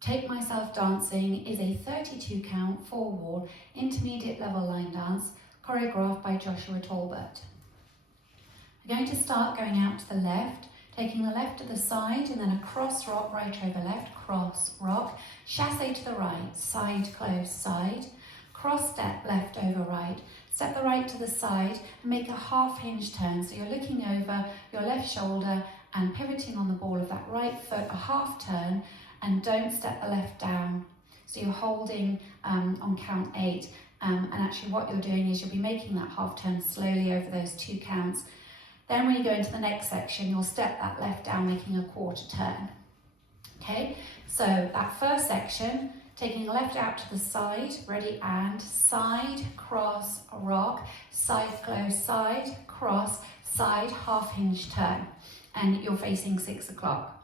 Take Myself Dancing is a 32 count, 4 wall, intermediate level line dance choreographed by Joshua Talbot. We're going to start going out to the left, taking the left to the side and then a cross rock, right over left, cross rock, chassé to the right, side close side, cross step left over right, step the right to the side and make a half hinge turn. So you're looking over your left shoulder and pivoting on the ball of that right foot, a half turn, and don't step the left down. So you're holding on count 8 and actually what you're doing is you'll be making that half turn slowly over those 2 counts. Then when you go into the next section, you'll step that left down, making a quarter turn. Okay, so that first section, taking the left out to the side, ready, and side, cross, rock, side, close, side, cross, side, half hinge turn, and you're facing 6 o'clock.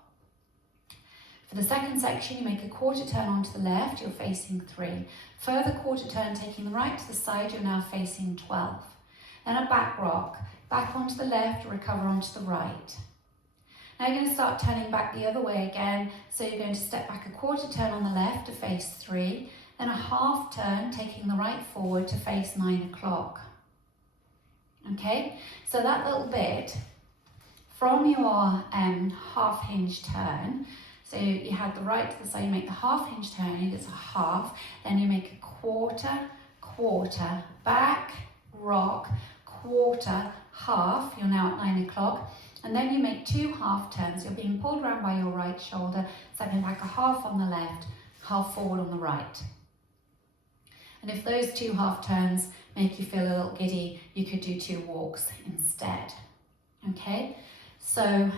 For the second section, you make a quarter turn onto the left, you're facing 3. Further quarter turn, taking the right to the side, you're now facing 12. Then a back rock, back onto the left, recover onto the right. Now you're going to start turning back the other way again, so you're going to step back a quarter turn on the left to face 3, then a half turn, taking the right forward to face 9 o'clock. Okay, so that little bit, from your half hinge turn, so you had the right to the side, you make the half hinge turn, it's a half, then you make a quarter, quarter, back, rock, quarter, half, you're now at 9 o'clock, and then you make 2 half turns, you're being pulled around by your right shoulder, stepping back a half on the left, half forward on the right. And if those 2 half turns make you feel a little giddy, you could do 2 walks instead. Okay, so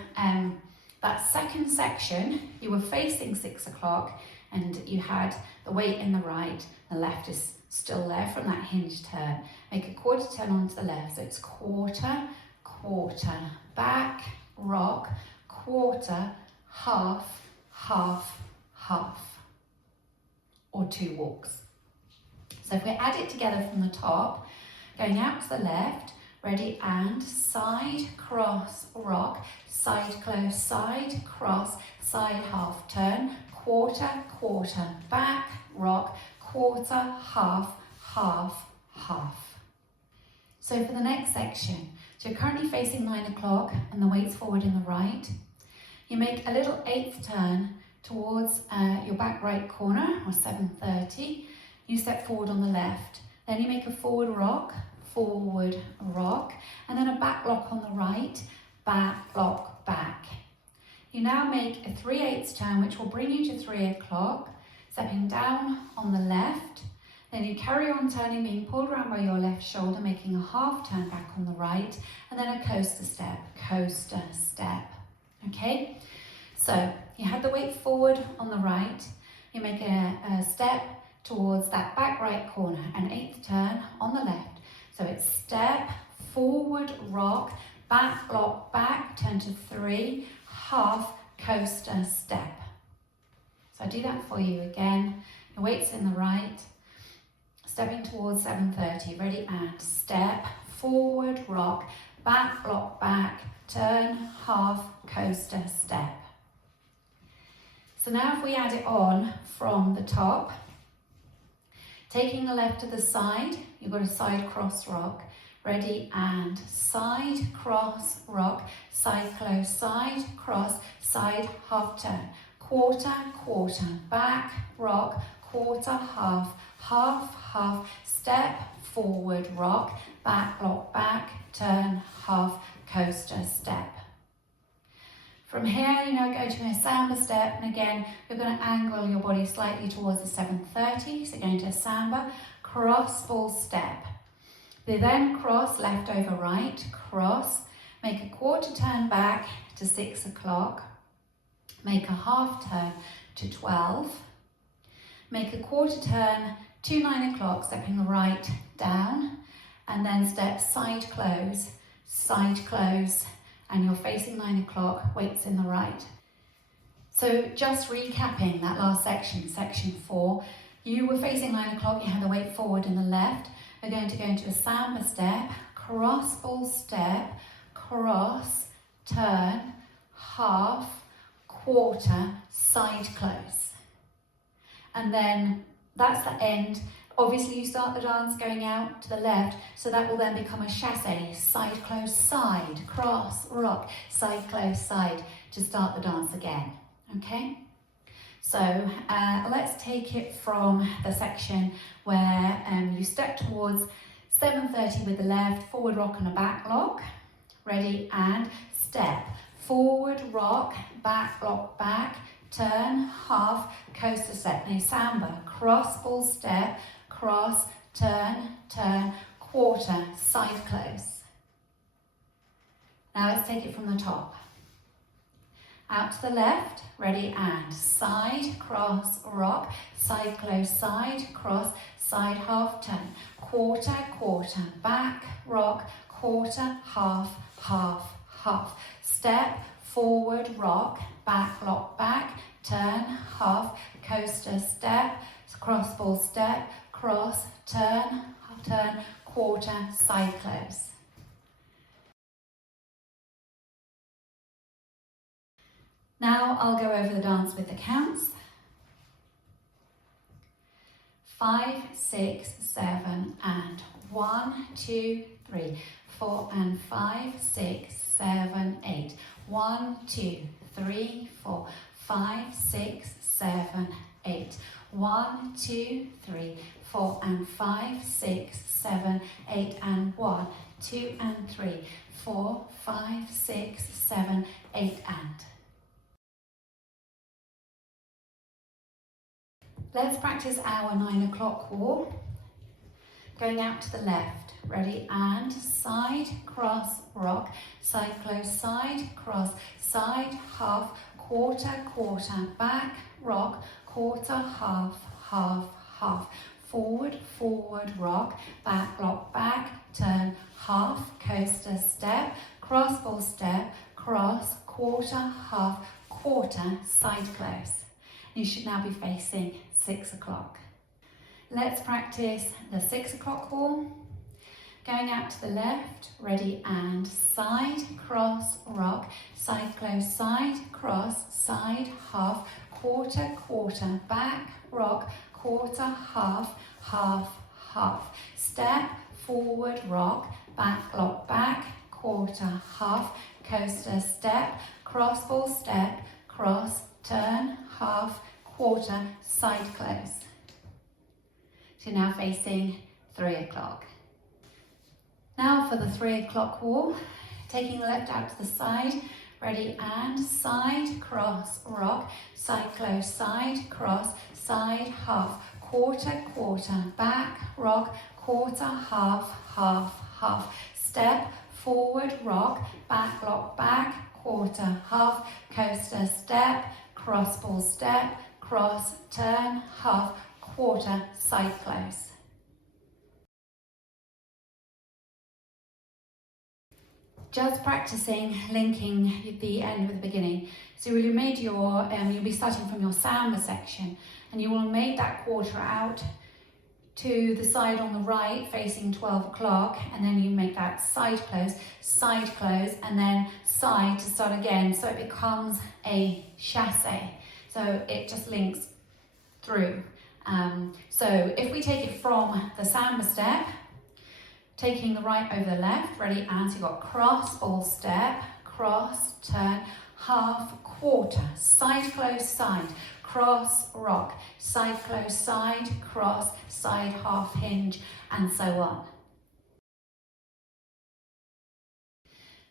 that second section, you were facing 6 o'clock and you had the weight in the right, the left is still there from that hinge turn. Make a quarter turn onto the left, so it's quarter, quarter, back, rock, quarter, half, half, half, or 2 walks. So if we add it together from the top, going out to the left, ready, and side, cross, rock, side, close, side, cross, side, half turn, quarter, quarter, back, rock, quarter, half, half, half. So for the next section, so you're currently facing 9 o'clock and the weight's forward in the right. You make a little 8th turn towards your back right corner, or 7:30. You step forward on the left. Then you make a forward rock, and then a back lock on the right, back lock, back. You now make a 3/8 turn, which will bring you to 3 o'clock, stepping down on the left. Then you carry on turning, being pulled around by your left shoulder, making a half turn back on the right, and then a coaster step. Okay, so you have the weight forward on the right, you make a step towards that back right corner, an 8th turn on the left. So it's step, forward rock, back lock, back, turn to 3, half, coaster, step. So I do that for you again. Your weight's in the right, stepping towards 7:30, ready, and step, forward rock, back lock, back, turn, half, coaster, step. So now if we add it on from the top, taking the left to the side, you've got a side cross rock, ready, and side cross rock, side close, side cross, side half turn, quarter, quarter, back, rock, quarter, half, half, half, step, forward rock, back lock, back, turn, half, coaster, step. From here, you now go to a samba step, and again, you're going to angle your body slightly towards the 7:30, so going to a samba, cross, full step. They then cross left over right, cross, make a quarter turn back to 6 o'clock, make a half turn to 12, make a quarter turn to 9 o'clock, stepping the right down, and then step side close, and you're facing 9 o'clock, weights in the right. So just recapping that last section, section 4, you were facing 9 o'clock, you had the weight forward in the left. We're going to go into a samba step, cross, full step, cross, turn, half, quarter, side close. and then that's the end. Obviously you start the dance going out to the left, so that will then become a chassé, side, close, side, cross, rock, side, close, side, to start the dance again, okay? So let's take it from the section where you step towards 7:30 with the left, forward rock and a back lock. Ready, and step, forward rock, back lock, back, turn, half, coaster step. Now samba, cross, full step, cross, turn, turn, quarter, side close. Now let's take it from the top. Out to the left, ready, and side, cross, rock, side close, side, cross, side half, turn, quarter, quarter, back, rock, quarter, half, half, half. Step, forward, rock, back, lock, back, turn, half, coaster, step, cross, full step, cross, turn, turn, quarter, side close. Now I'll go over the dance with the counts. 5, 6, 7, and 1, 2, 3, 4, and 5, 6, 7, 8. 1, 2, 3, 4, 5, 6, 7, 8. 1, 2, 3, 4, and 5, 6, 7, 8, and 1, 2, and 3, 4, 5, 6, 7, 8, and. Let's practice our 9 o'clock wall. Going out to the left, ready, and side, cross, rock, side, close, side, cross, side, half, quarter, quarter, back, rock, quarter, half, half, half, forward, forward, rock, back, lock, back, turn, half, coaster, step, cross, full step, cross, quarter, half, quarter, side close. You should now be facing 6 o'clock. Let's practice the 6 o'clock wall. Going out to the left, ready, and side, cross, rock, side, close, side, cross, side, half, quarter, quarter, back, rock, quarter, half, half, half. Step, forward, rock, back, lock, back, quarter, half, coaster, step, cross, full step, cross, turn, half, quarter, side close. So now facing 3 o'clock. Now for the 3 o'clock wall, taking the left out to the side, ready, and side, cross, rock, side, close, side, cross, side, half, quarter, quarter, back, rock, quarter, half, half, half. Step, forward, rock, back, lock, back, quarter, half, coaster, step, cross, full step, cross, turn, half, quarter, side close. Just practicing linking the end with the beginning. So you'll have made your, you'll be starting from your samba section, and you will have made that quarter out to the side on the right facing 12 o'clock, and then you make that side close, and then side to start again, so it becomes a chassé. So it just links through. So if we take it from the samba step, taking the right over the left, ready, and so you've got cross, full step, cross, turn, half, quarter, side, close, side, cross, rock, side, close, side, cross, side, half, hinge, and so on.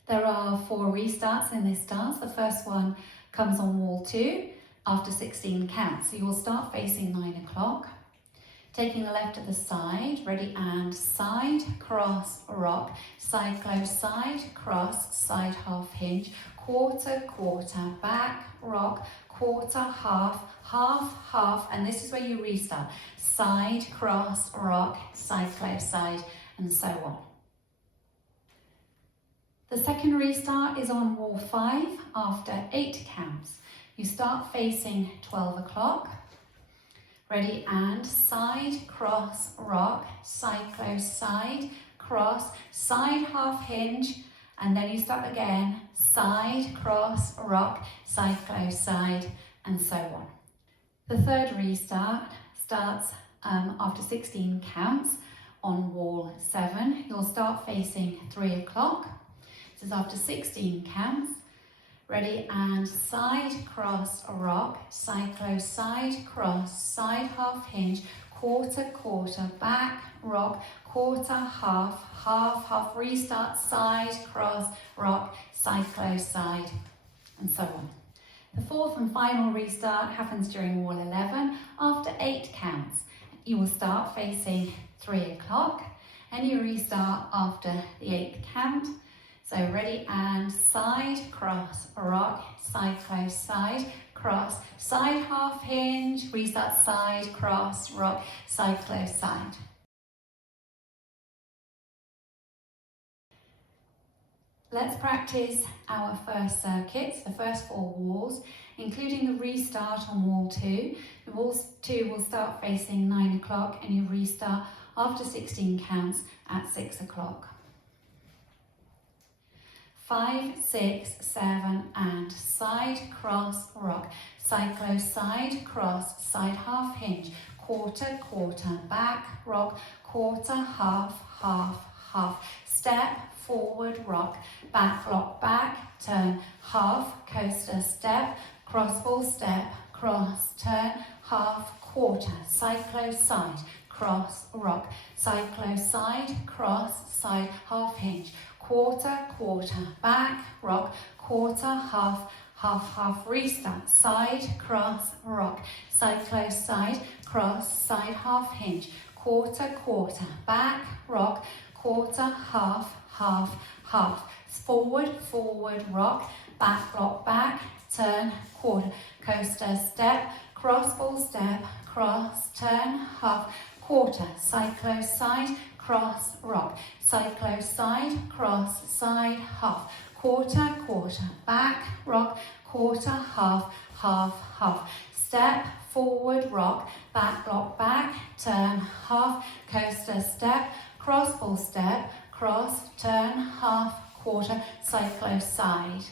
There are 4 restarts in this dance. The first one comes on wall 2 after 16 counts. So you will start facing 9 o'clock. Taking the left at the side, ready, and side, cross, rock, side, close, side, cross, side, half, hinge, quarter, quarter, back, rock, quarter, half, half, half, and this is where you restart. Side, cross, rock, side, close, side, and so on. The second restart is on wall 5 after 8 counts. You start facing 12 o'clock. Ready, and side, cross, rock, side, close, side, cross, side, half, hinge, and then you start again, side, cross, rock, side, close, side, and so on. The third restart starts after 16 counts on wall 7. You'll start facing 3 o'clock. This is after 16 counts. Ready, and side, cross, rock, side close, side, cross, side half hinge, quarter, quarter, back, rock, quarter, half, half, half, restart, side, cross, rock, side close, side, and so on. The fourth and final restart happens during wall 11 after 8 counts. You will start facing 3 o'clock and you restart after the 8th count. So ready, and side, cross, rock, side close, side, cross, side half hinge, restart, side, cross, rock, side close, side. Let's practice our first circuits, the first 4 walls, including the restart on wall 2. The wall 2 will start facing 9 o'clock and you restart after 16 counts at 6 o'clock. 5, 6, 7, and side, cross, rock, side close, side, cross, side half hinge, quarter, quarter, back, rock, quarter, half, half, half, step, forward, rock, back, lock, back, turn, half, coaster, step, cross ball, step, cross, turn, half, quarter, side close, side, cross, rock, side close, side, cross, side half hinge, quarter, quarter, back, rock, quarter, half, half, half, restart, side, cross, rock, side close, side, cross, side half hinge, quarter, quarter, back, rock, quarter, half, half, half, forward, forward, rock, back, lock, back, turn, quarter, coaster, step, cross ball, step, cross, turn, half, quarter, side close, side, cross, rock, side close, side, cross, side, half, quarter, quarter, back, rock, quarter, half, half, half, step, forward, rock, back, lock, back, turn, half, coaster, step, cross ball, step, cross, turn, half, quarter, side close, side.